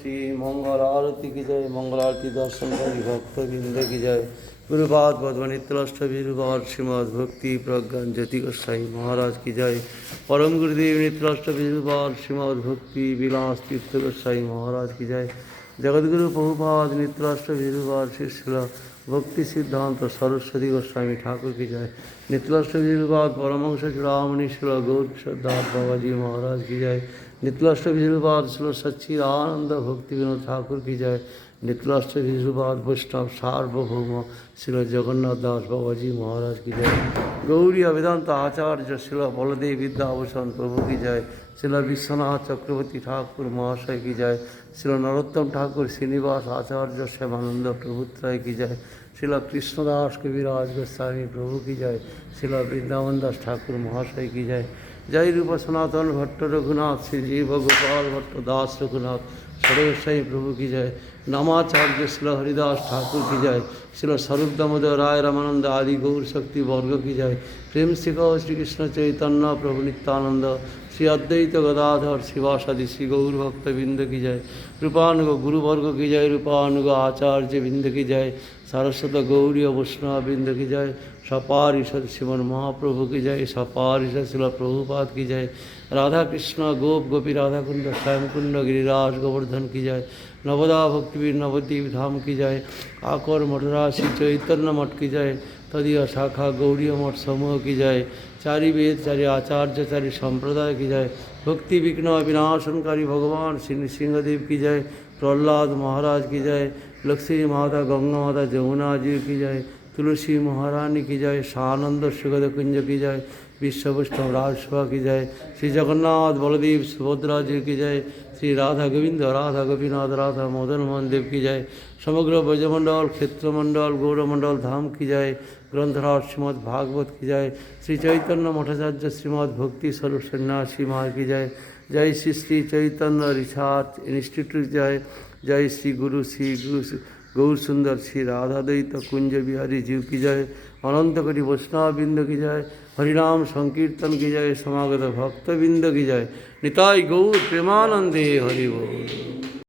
श्री मंगल आरती की जय। मंगल आरती दर्शनकारी भक्तबिंद की जय। गुरुपाद पद्म नित्यलष्ट वीरवार श्रीमद भक्ति प्रज्ञान ज्योति गोसाई महाराज की जय। परम गुरुदेव नित्यलष्ट वीरवार श्रीमद भक्ति विलास तीर्थ गोसाई महाराज की जय। जगद्गुरु प्रभुपाद नित्यलष्ट वीरवार श्री भक्ति सिद्धांत सरस्वती गोस्वामी ठाकुर की जय। नित्यलष्ट वीरवाद परमहंस चूड़ामणि श्री गौर श्रद्धा बाबा जी महाराज की जय। नित्यलष्ट वीरवाद श्री सच्चिदानंद भक्ति विनोद ठाकुर की जय। नित्यलष्ट वीरवाद वैष्णव सार्वभौम श्री जगन्नाथ दास बाबा जी महाराज की जय। गौरी वेदांत आचार्य श्री बलदेव विद्याभूषण प्रभु की जय। श्री विश्वनाथ चक्रवर्ती ठाकुर महाशय की जय। श्री नरोत्तम ठाकुर श्रीनिवास आचार्य श्यामानंद प्रभुत्राय की जय। श्री कृष्णदास कविराज गोस्वामी प्रभु की जय। श्री वृंदावन दास ठाकुर महाशय की जय। जय रूप सनातन भट्ट रघुनाथ श्री जीव गोपाल भट्ट दास रघुनाथ सर्वसाई प्रभु की जय। नामाचार्य श्री हरिदास ठाकुर की जय। श्री स्वरूप दामोदर राय रामानंद आदि गौर शक्ति वर्ग की जय। प्रेम सिखाओ श्री कृष्ण चैतन्य प्रभु नित्यानंद श्री अद्वैत गदाधर शिवासादि श्री गौर भक्तबिंद की जय। रूपानुग गुरुवर्ग की जय। रूपानुग आचार्य बिंद की जय। सरस्वत गौरी वैष्णव बिंद की जय। सपारिषद श्रीमन महाप्रभु की जय। सपारिषद शिला प्रभुपाद की जय। राधा कृष्ण गोप गोपी राधा कुंड श्याम कुंड गिरिराज गोवर्धन की जय। नवदा भक्तिवीर नवद्वीप धाम की जय। आकर मठरा श्री चैतन्य मठ की जय। तदीय शाखा गौरी मठ समूह की जय। चारि वेद चारि आचार्य चारि संप्रदाय की जय। भक्ति विघ्न विनाशनकारी भगवान श्री सिंहदेव की जय। प्रहलाद महाराज की जय। लक्ष्मी माता गंगा माता जमुना जी की जय, तुलसी महारानी की जय, सानंद सुगध कुंज की जय, विश्व वैष्णव राजसभा की जय, श्री जगन्नाथ बलदेव सुभद्रा जी की जय, श्री राधा गोविंद राधा गोपीनाथ राधा मदन मोहन देव की जय, समग्र ब्रजमंडल क्षेत्रमंडल गौरमंडल धाम की जय, ग्रंथराज श्रीमद् भागवत की जय, श्री चैतन्य मठाचार्य श्रीमद् भक्ति स्वरूप सन्यासी माँ की जय, जय श्री श्री चैतन्य रिसर्च इंस्टीट्यूट जय, जय श्री गुरु गौर सुंदर श्री राधा दैत कुंज बिहारी जीव की जय, अनंत कोटि वैष्णव बिंद की जय, हरिनाम संकीर्तन की जय, समागत भक्त बिंद की जय, निताई गौर प्रेमानंदे हरि बोल।